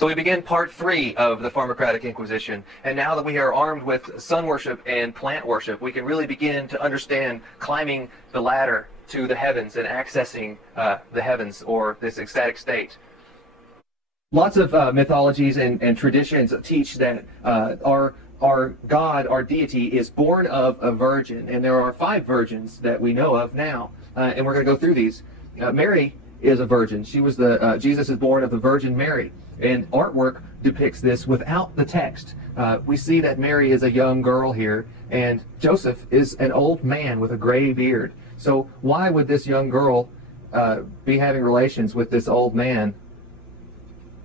So we begin part 3 of the Pharmacratic Inquisition, and now that we are armed with sun worship and plant worship, we can really begin to understand climbing the ladder to the heavens and accessing the heavens, or this ecstatic state. Lots of mythologies and traditions teach that our God, our deity, is born of a virgin, and there are 5 virgins that we know of now, and we're going to go through these. Mary is a virgin. She was Jesus is born of the Virgin Mary. And artwork depicts this without the text. We see that Mary is a young girl here, and Joseph is an old man with a gray beard. So why would this young girl be having relations with this old man?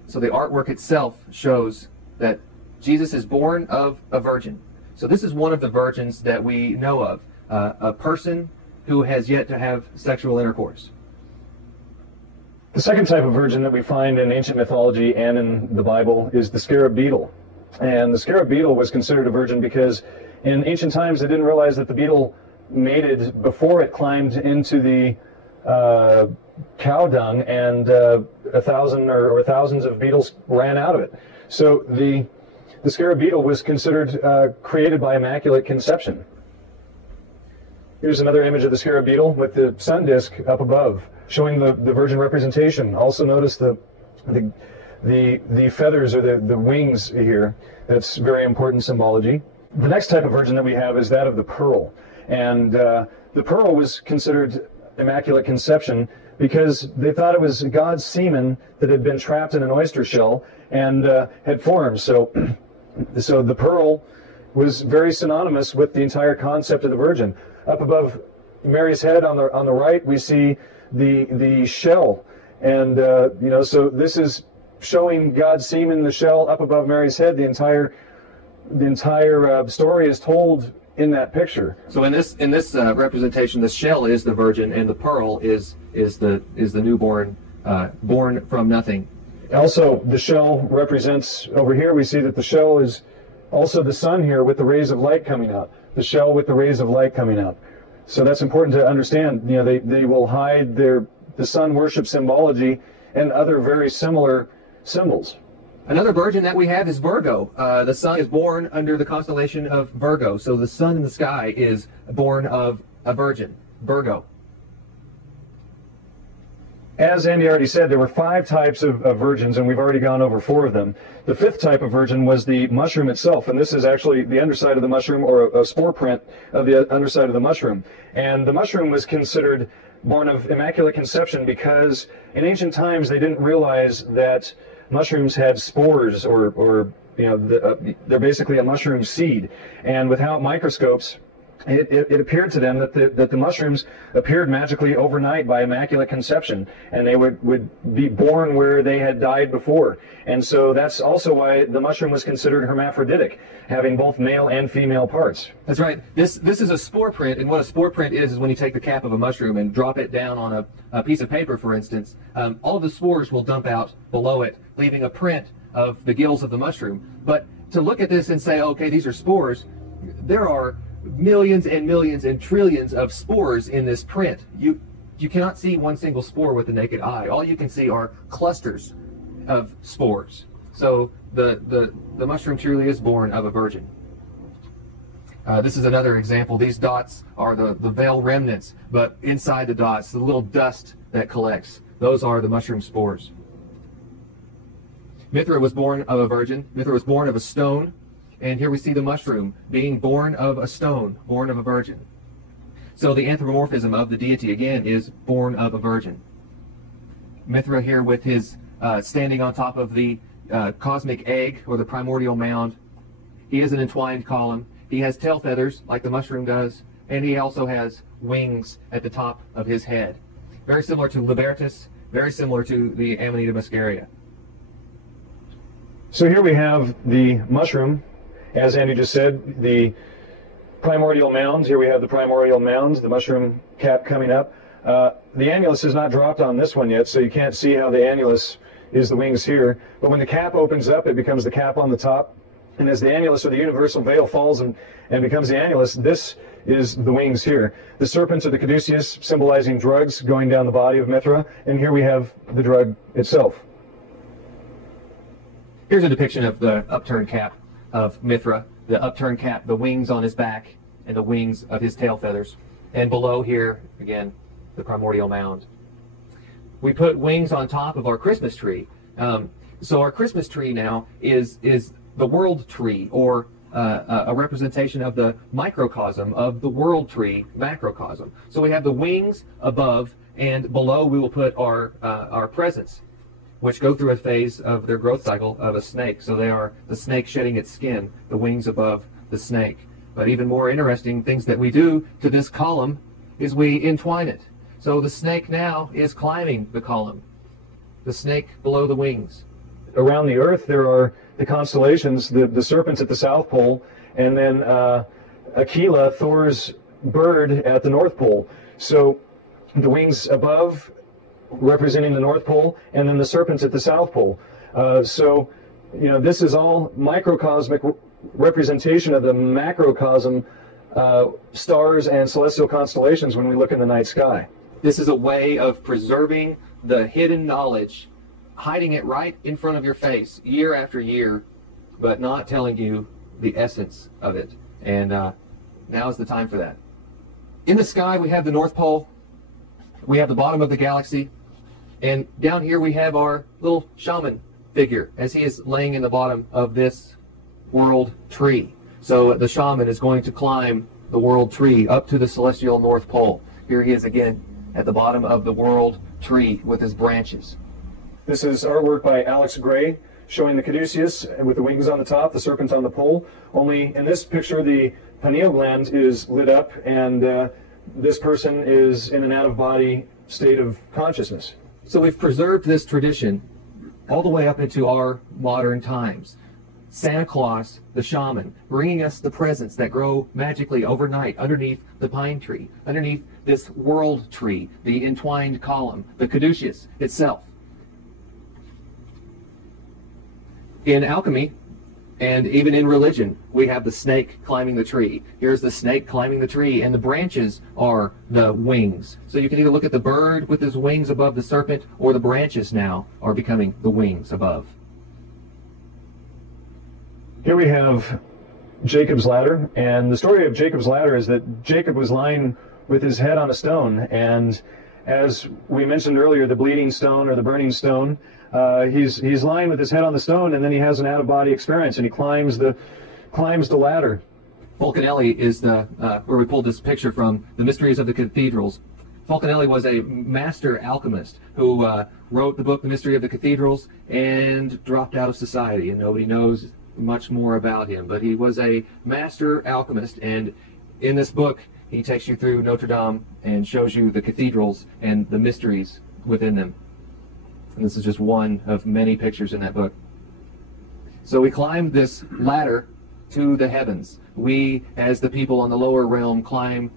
So the artwork itself shows that Jesus is born of a virgin. So this is one of the virgins that we know of, a person who has yet to have sexual intercourse. The second type of virgin that we find in ancient mythology and in the Bible is the scarab beetle. And the scarab beetle was considered a virgin because in ancient times they didn't realize that the beetle mated before it climbed into the cow dung, and 1,000 or thousands of beetles ran out of it. So the scarab beetle was considered created by immaculate conception. Here's another image of the scarab beetle with the sun disk up above, showing the virgin representation. Also notice the feathers, or the wings here. That's very important symbology. The next type of virgin that we have is that of the pearl. And the pearl was considered immaculate conception because they thought it was God's semen that had been trapped in an oyster shell and had formed. So the pearl was very synonymous with the entire concept of the virgin. Up above Mary's head on the right, we see the shell, and so this is showing God's semen in the shell up above Mary's head. The entire story is told in that picture. So in this representation, the shell is the virgin, and the pearl is the newborn, born from nothing. Also, the shell represents, over here we see that the shell is also the sun here with the rays of light coming out. The shell with the rays of light coming out. So that's important to understand. They will hide the sun worship symbology and other very similar symbols. Another virgin that we have is Virgo. The sun is born under the constellation of Virgo. So the sun in the sky is born of a virgin, Virgo. As Andy already said, there were 5 types of virgins, and we've already gone over 4 of them. The 5th type of virgin was the mushroom itself, and this is actually the underside of the mushroom, or a spore print of the underside of the mushroom. And the mushroom was considered born of immaculate conception because in ancient times they didn't realize that mushrooms had spores, or they're basically a mushroom seed. And without microscopes, it appeared to them that the mushrooms appeared magically overnight by immaculate conception, and they would be born where they had died before. And so that's also why the mushroom was considered hermaphroditic, having both male and female parts. That's right. This is a spore print, and what a spore print is when you take the cap of a mushroom and drop it down on a piece of paper, for instance. All of the spores will dump out below it, leaving a print of the gills of the mushroom. But to look at this and say, okay, these are spores, there are millions and millions and trillions of spores in this print. You cannot see one single spore with the naked eye. All you can see are clusters of spores. So the mushroom truly is born of a virgin. This is another example. These dots are the veil remnants, but inside the dots, the little dust that collects, those are the mushroom spores. Mithra was born of a virgin. Mithra was born of a stone. And here we see the mushroom being born of a stone, born of a virgin. So the anthropomorphism of the deity, again, is born of a virgin. Mithra here with his standing on top of the cosmic egg, or the primordial mound. He is an entwined column. He has tail feathers, like the mushroom does, and he also has wings at the top of his head. Very similar to Libertus, very similar to the Amanita muscaria. So here we have the mushroom. As Andy just said, the primordial mounds. Here we have the primordial mounds, the mushroom cap coming up. The annulus is not dropped on this one yet, so you can't see how the annulus is the wings here. But when the cap opens up, it becomes the cap on the top. And as the annulus, or the universal veil, falls and becomes the annulus, this is the wings here. The serpents are the caduceus, symbolizing drugs going down the body of Mithra. And here we have the drug itself. Here's a depiction of the upturned cap of Mithra, the upturned cap, the wings on his back, and the wings of his tail feathers. And below here, again, the primordial mound. We put wings on top of our Christmas tree. So our Christmas tree now is the world tree, or a representation of the microcosm of the world tree macrocosm. So we have the wings above, and below we will put our presents, which go through a phase of their growth cycle of a snake. So they are the snake shedding its skin, the wings above the snake. But even more interesting things that we do to this column is we entwine it. So the snake now is climbing the column, the snake below the wings. Around the Earth, there are the constellations, the serpents at the South Pole, and then Aquila, Thor's bird, at the North Pole. So the wings above representing the North Pole, and then the serpents at the South Pole. So, you know, this is all microcosmic representation of the macrocosm stars and celestial constellations when we look in the night sky. This is a way of preserving the hidden knowledge, hiding it right in front of your face year after year, but not telling you the essence of it. And now's the time for that. In the sky, we have the North Pole. We have the bottom of the galaxy. And down here we have our little shaman figure as he is laying in the bottom of this world tree. So the shaman is going to climb the world tree up to the celestial North Pole. Here he is again at the bottom of the world tree with his branches. This is artwork by Alex Gray showing the caduceus with the wings on the top, the serpent on the pole. Only in this picture the pineal gland is lit up, and this person is in an out-of-body state of consciousness. So we've preserved this tradition all the way up into our modern times. Santa Claus, the shaman, bringing us the presents that grow magically overnight underneath the pine tree, underneath this world tree, the entwined column, the caduceus itself. In alchemy, and even in religion, we have the snake climbing the tree. Here's the snake climbing the tree, and the branches are the wings. So you can either look at the bird with his wings above the serpent, or the branches now are becoming the wings above. Here we have Jacob's ladder, and the story of Jacob's ladder is that Jacob was lying with his head on a stone, and as we mentioned earlier, the bleeding stone or the burning stone, he's lying with his head on the stone, and then he has an out-of-body experience, and he climbs the ladder. Fulcanelli is where we pulled this picture from, The Mysteries of the Cathedrals. Fulcanelli was a master alchemist who wrote the book The Mystery of the Cathedrals and dropped out of society, and nobody knows much more about him. But he was a master alchemist, and in this book he takes you through Notre Dame and shows you the cathedrals and the mysteries within them. And this is just one of many pictures in that book. So we climb this ladder to the heavens. We, as the people on the lower realm, climb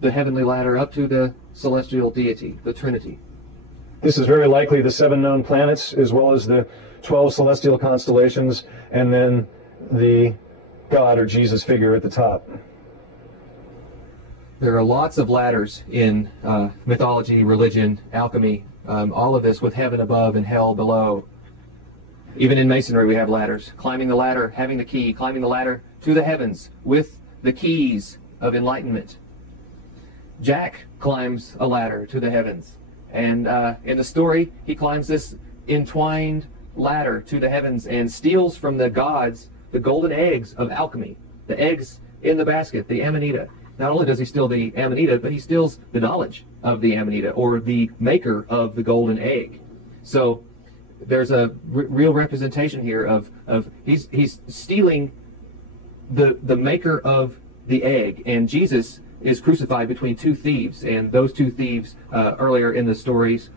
the heavenly ladder up to the celestial deity, the Trinity. This is very likely the 7 known planets, as well as the 12 celestial constellations, and then the God or Jesus figure at the top. There are lots of ladders in mythology, religion, alchemy, all of this with heaven above and hell below. Even in Masonry we have ladders. Climbing the ladder, having the key, climbing the ladder to the heavens with the keys of enlightenment. Jack climbs a ladder to the heavens. And in the story, he climbs this entwined ladder to the heavens and steals from the gods the golden eggs of alchemy, the eggs in the basket, the amanita. Not only does he steal the amanita, but he steals the knowledge of the amanita, or the maker of the golden egg. So there's a real representation here of he's stealing the maker of the egg, and Jesus is crucified between 2 thieves, and those 2 thieves earlier in the stories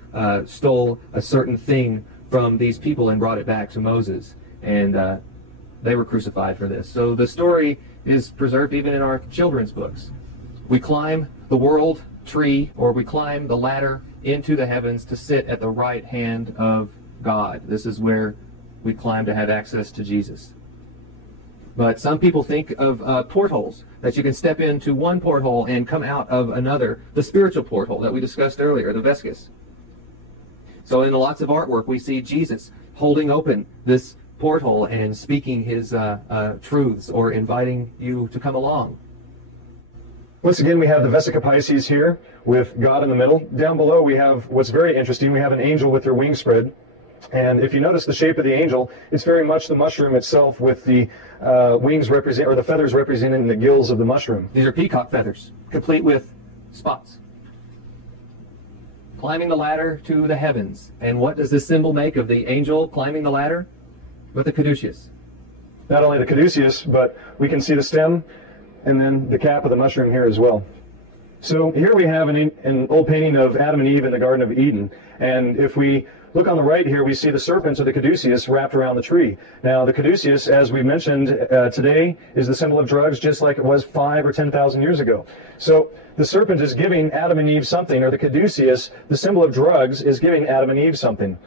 stole a certain thing from these people and brought it back to Moses, and they were crucified for this. So the story is preserved even in our children's books. We climb the world tree, or we climb the ladder into the heavens to sit at the right hand of God. This is where we climb to have access to Jesus. But some people think of portholes, that you can step into one porthole and come out of another, the spiritual porthole that we discussed earlier, the Vescus. So in lots of artwork we see Jesus holding open this porthole and speaking his truths or inviting you to come along. Once again, we have the Vesica Pisces here with God in the middle. Down below, we have what's very interesting. We have an angel with their wings spread. And if you notice the shape of the angel, it's very much the mushroom itself with the wings represent, or the feathers representing the gills of the mushroom. These are peacock feathers, complete with spots. Climbing the ladder to the heavens. And what does this symbol make of the angel climbing the ladder? With the caduceus. Not only the caduceus, but we can see the stem and then the cap of the mushroom here as well. So here we have an old painting of Adam and Eve in the Garden of Eden. And if we look on the right here, we see the serpent or the caduceus wrapped around the tree. Now, the caduceus, as we mentioned today, is the symbol of drugs, just like it was 5,000 or 10,000 years ago. So the serpent is giving Adam and Eve something, or the caduceus, the symbol of drugs, is giving Adam and Eve something.